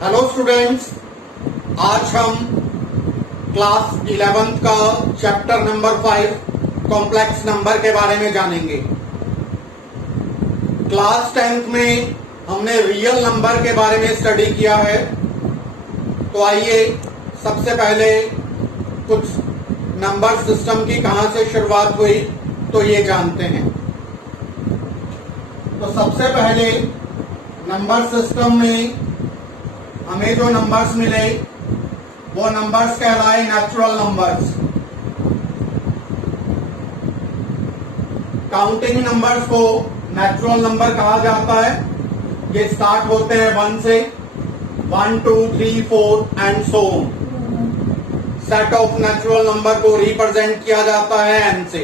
Hello students, आज हम class 11th का चैप्टर नंबर 5 कॉम्प्लेक्स नंबर के बारे में जानेंगे। क्लास 10th में हमने रियल नंबर के बारे में स्टडी किया है। तो आइए सबसे पहले कुछ नंबर सिस्टम की कहां से शुरुआत हुई तो ये जानते हैं। तो सबसे पहले नंबर सिस्टम में हमें जो नंबर्स मिले वो नंबर्स कहलाए नेचुरल नंबर्स। काउंटिंग नंबर्स को नेचुरल नंबर कहा जाता है। ये स्टार्ट होते हैं 1 से, 1 2 3 4 and so on. Set of natural number को रिप्रेजेंट किया जाता है n से।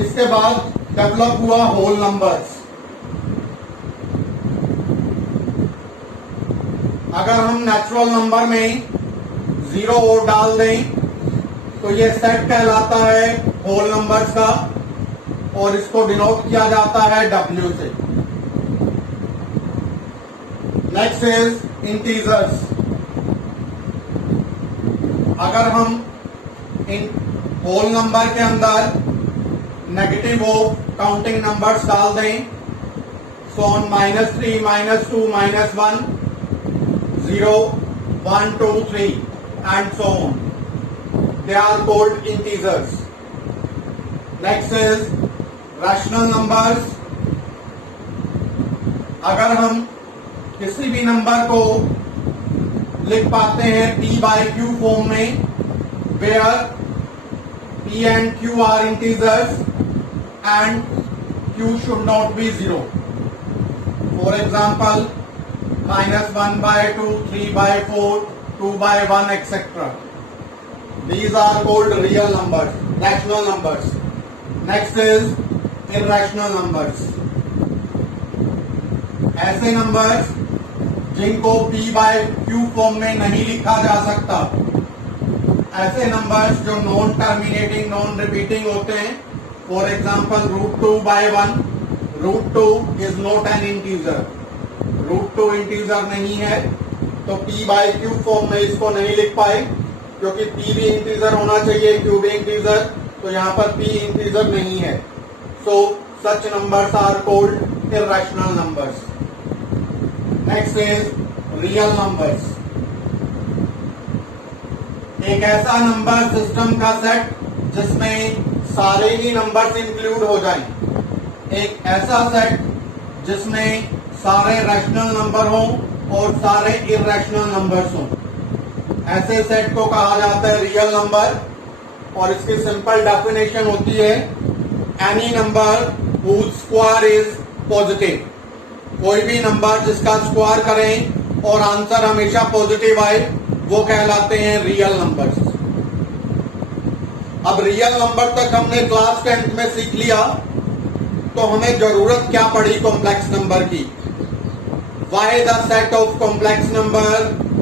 इसके बाद डेवलप हुआ होल नंबर्स। अगर हम नेचुरल नंबर में 0 और डाल दें तो ये सेट कहलाता है होल नंबर्स का और इसको डिनोट किया जाता है W से। Next is integers. अगर हम इन होल नंबर के अंदर नेगेटिव ऑफ काउंटिंग नंबर्स डाल दें, so on -3 -2 -1 0 1 2 3 and so on. They are called integers. Next is rational numbers. अगर हम किसी भी नंबर को लिख पाते हैं P by Q फॉर्म में, where P and Q are integers and Q should not be 0. For example, -1 by 2, 3 by 4, 2 by 1, etc. These are called real numbers, rational numbers. Next is irrational numbers. ऐसे numbers जिनको P by Q form में नहीं लिखा जा सकता, ऐसे numbers जो non terminating non repeating होते हैं। For example √2 by 1, √2 is not an integer. √2 integer नहीं है तो P by Q फॉर्म में इसको नहीं लिख पाए, क्योंकि P भी इंटीजर होना चाहिए, Q भी इंटीजर, तो यहाँ पर P इंटीजर नहीं है। So such numbers are called irrational numbers. Next is real numbers. एक ऐसा नंबर सिस्टम का सेट जिसमें सारे ही नंबर्स इंक्लूड हो जाएं। एक ऐसा सेट जिसमें सारे रैशनल नंबर हों और सारे इर्रेशनल नंबर्स हों, ऐसे सेट को कहा जाता है रियल नंबर। और इसकी सिंपल डेफिनेशन होती है any number whose square is positive. कोई भी नंबर जिसका स्क्वायर करें और आंसर हमेशा पॉजिटिव आए वो कहलाते हैं रियल नंबर्स। अब रियल नंबर तक हमने क्लास 10th में सीख लिया, तो हमें जरूरत क्या पड़ी कॉम्प्लेक्स नंबर की। Why the set of complex number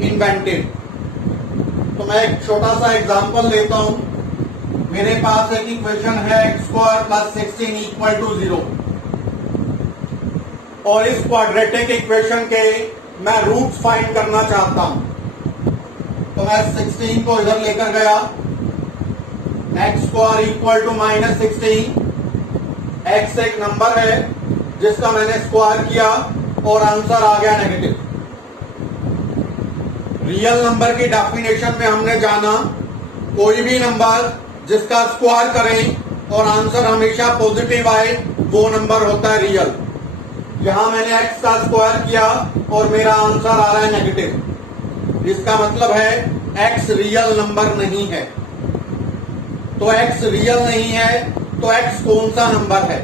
invented? तो मैं एक छोटा सा एग्जांपल लेता हूं। मेरे पास एक इक्वेशन है x² + 16 = 0 और इस क्वाड्रेटिक इक्वेशन के मैं रूट्स फाइंड करना चाहता हूं। तो मैं 16 को इधर लेकर गया, x² = -16। x एक नंबर है जिसका मैंने स्क्वायर किया और आंसर आ गया नेगेटिव। रियल नंबर की डेफिनेशन में हमने जाना कोई भी नंबर जिसका स्क्वायर करें और आंसर हमेशा पॉजिटिव आए वो नंबर होता है रियल। यहां मैंने x का स्क्वायर किया और मेरा आंसर आ रहा है नेगेटिव। इसका मतलब है x रियल नंबर नहीं है। तो x रियल नहीं है तो x कौन सा नंबर है?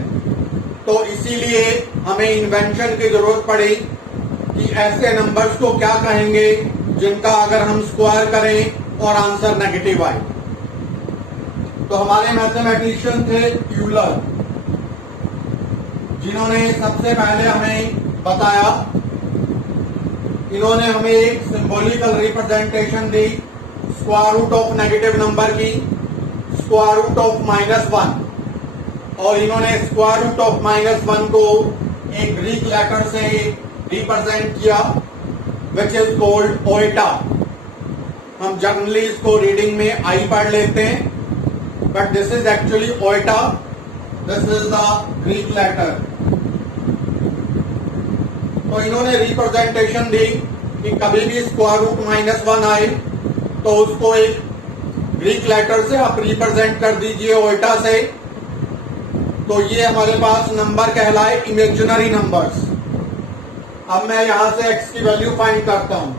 तो इसीलिए हमें इन्वेंशन की जरूरत पड़ी कि ऐसे नंबर्स को क्या कहेंगे जिनका अगर हम स्क्वायर करें और आंसर नेगेटिव आए। तो हमारे मैथमेटिशियन थे यूलर, जिन्होंने सबसे पहले हमें बताया। इन्होंने हमें एक सिंबॉलिकल रिप्रेजेंटेशन दी square root of negative number की, स्क्वायर रूट ऑफ -1, और इन्होंने स्क्वायर रूट ऑफ -1 को एक ग्रीक लेटर से रिप्रेजेंट किया विच इज कॉल्ड ओएटा। हम जनरली इसको रीडिंग में आई पढ़ लेते हैं, but this is actually iota. This is the Greek letter. तो इन्होंने रिप्रेजेंटेशन दी कि कभी भी स्क्वायर रूट -1 आए तो उसको एक ग्रीक लेटर से आप रिप्रेजेंट कर दीजिए ओएटा से, तो ये हमारे पास नंबर कहलाए इमेजिनरी नंबर्स। अब मैं यहां से x की वैल्यू फाइंड करता हूं।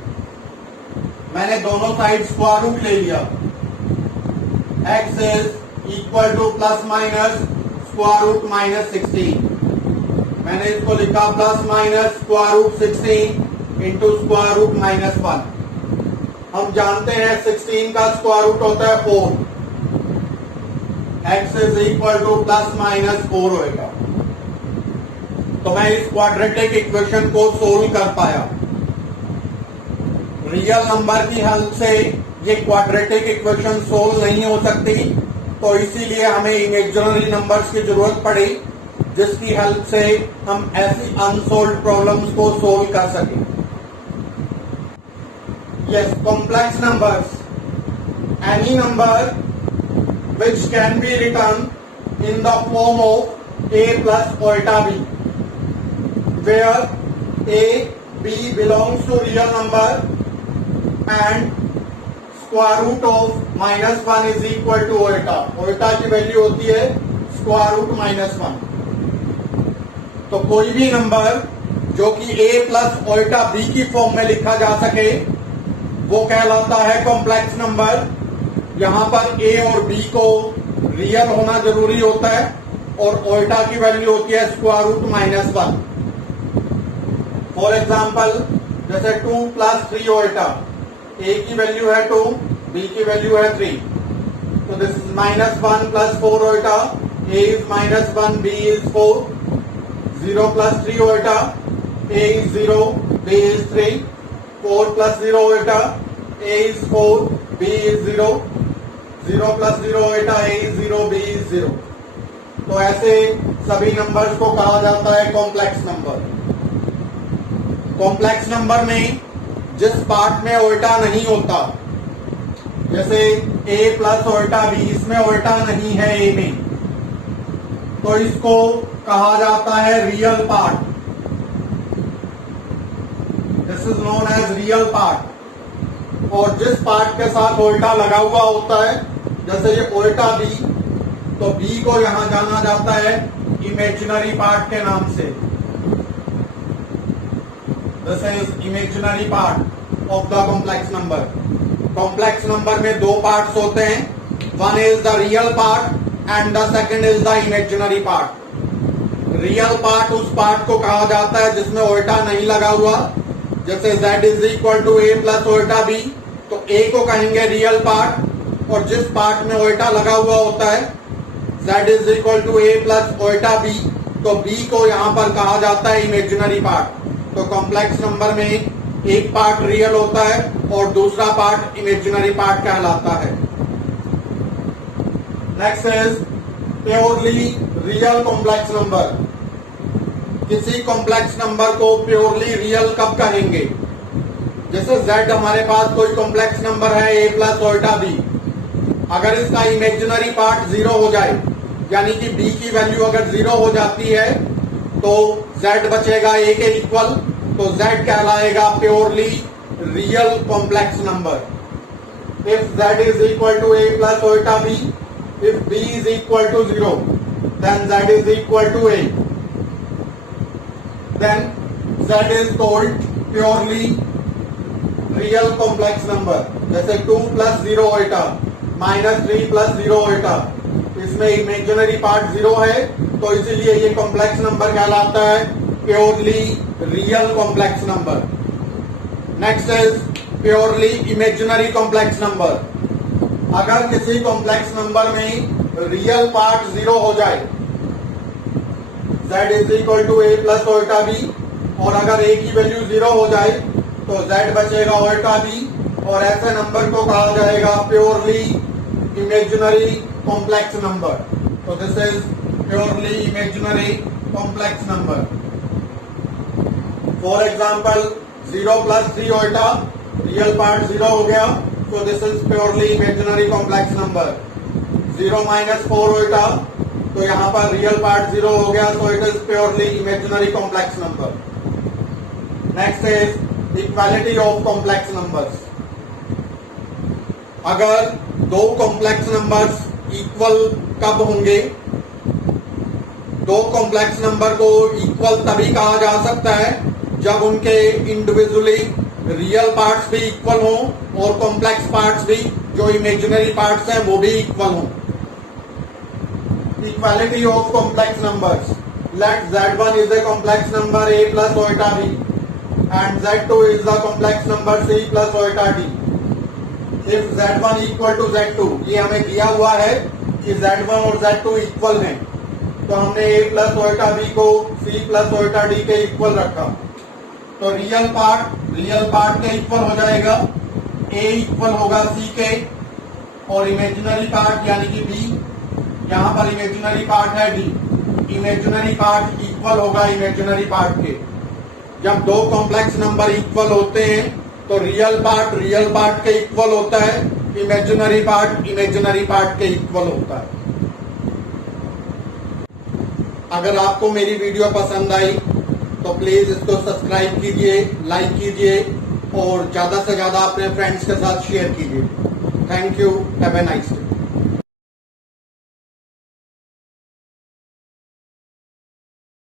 मैंने दोनों साइड स्क्वायर रूट ले लिया। x is equal to plus minus square root -16। मैंने इसको लिखा plus minus square root 16 into square root -1। हम जानते हैं 16 का स्क्वायर रूट होता है 4। x is equal to plus minus 4 होगा। तो मैं इस क्वाड्रेटिक इक्वेशन को सोल्व कर पाया। रियल नंबर की हेल्प से ये क्वाड्रेटिक इक्वेशन सोल्व नहीं हो सकती, तो इसीलिए हमें इमेजिनरी नंबर्स की जरूरत पड़ी, जिसकी हेल्प से हम ऐसी अनसोल्व्ड प्रॉब्लम्स को सोल्व कर सकें। Yes, complex numbers, any number which can be written in the form of a plus iota b, where a, b belongs to real number and square root of -1 is equal to iota. Iota की value होती है square root -1। तो कोई भी number जो कि a plus iota b की form में लिखा जा सके वो कहलाता है कॉम्प्लेक्स नंबर। यहां पर a और b को रियल होना जरूरी होता है और ओल्टा की वैल्यू होती है स्क्वायर रूट -1। फॉर एग्जाम्पल जैसे 2 प्लस 3 ओल्टा, a की वैल्यू है 2, b की वैल्यू है 3, तो this is -1 plus 4 ओल्टा, a is -1, b is 4, 0 plus 3 ओल्टा, a is 0, b is 3, 4 plus 0 ओल्टा, a is 4, b is 0, 0 plus 0 ओल्टा, a is 0, b is 0। तो ऐसे सभी numbers को कहा जाता है कॉम्प्लेक्स नंबर। कॉम्प्लेक्स नंबर में जिस पार्ट में उल्टा नहीं होता, जैसे a प्लस उल्टा b, इसमें उल्टा नहीं है a में, तो इसको कहा जाता है real part. This is known as real part. और जिस पार्ट के साथ उल्टा लगा हुआ होता है, जैसे ये उल्टा b, तो b को यहां जाना जाता है इमेजिनरी पार्ट के नाम से। This is imaginary part of the complex number. Complex number में दो पार्ट्स होते हैं, one is the real part and the second is the imaginary part. Real part उस पार्ट को कहा जाता है जिसमें उल्टा नहीं लगा हुआ, जैसे z is equal to a plus उल्टा b, तो a को कहेंगे रियल पार्ट, और जिस पार्ट में उल्टा लगा हुआ होता है z is equal to a plus उल्टा b, तो b को यहां पर कहा जाता है इमेजिनरी पार्ट। तो कॉम्प्लेक्स नंबर में एक पार्ट रियल होता है और दूसरा पार्ट इमेजिनरी पार्ट कहलाता है। Next is purely real complex number. किसी कॉम्प्लेक्स नंबर को प्योरली रियल कब कहेंगे? जैसे z हमारे पास कोई कॉम्प्लेक्स नंबर है a प्लस उल्टा b, अगर इसका इमेजिनरी पार्ट 0 हो जाए, यानी कि b की वैल्यू अगर 0 हो जाती है तो z बचेगा a के इक्वल, तो z कहलाएगा purely real complex number. If z is equal to a plus उल्टा b, if b is equal to 0, then z is equal to a, then z is called purely real complex number। जैसे 2 plus 0 ओल्टा, -3 plus 0 ओल्टा, इसमें imaginary part 0 है, तो इसीलिए ये complex number कहलाता है purely real complex number. Next is purely imaginary complex number. अगर किसी कॉम्प्लेक्स नंबर में रियल पार्ट 0 हो जाए, z is equal to a plus उल्टा b, और अगर a की वैल्यू 0 हो जाए तो z बचेगा उल्टा b, और ऐसे नंबर को कहा जाएगा प्योरली इमेजिनरी कॉम्प्लेक्स नंबर। तो this is purely imaginary complex number. For example 0 + 3 होता, रियल पार्ट 0 हो गया, so this is purely imaginary complex number. 0 - 4 होता, तो यहाँ पर रियल पार्ट 0 हो गया, so it is purely imaginary complex number. Next is equality of complex numbers. अगर दो कॉम्प्लेक्स नंबर्स इक्वल कब होंगे? दो कॉम्प्लेक्स नंबर को इक्वल तभी कहा जा सकता है जब उनके इंडिविजुअली रियल पार्ट्स भी इक्वल हों और कॉम्प्लेक्स पार्ट्स भी, जो इमेजिनरी पार्ट्स हैं, वो भी इक्वल हों. Equality of complex numbers. Let Z1 is a complex number a + iota b and Z2 is the complex number c + iota d. If Z1 = Z2, ये हमें दिया हुआ है कि Z1 और Z2 इक्वल हैं, तो हमने a + iota b को c + iota d के इक्वल रखा, तो रियल पार्ट के इक्वल हो जाएगा, a इक्वल होगा c के, और इमेजिनरी पार्ट यानी कि b, यहाँ पर इमेजिनरी पार्ट है d, इमेजिनरी पार्ट इक्वल होगा इमेजिनरी पार्ट के. जब दो कॉम्प्लेक्स नंबर इक्वल होते हैं तो रियल पार्ट के इक्वल होता है, इमेजिनरी पार्ट के इक्वल होता है. अगर आपको मेरी वीडियो पसंद आई तो प्लीज इसको सब्सक्राइब कीजिए, लाइक कीजिए और ज्यादा से ज्यादा अपने फ्रेंड्स के साथ शेयर कीजिए. Thank you. Have a nice day.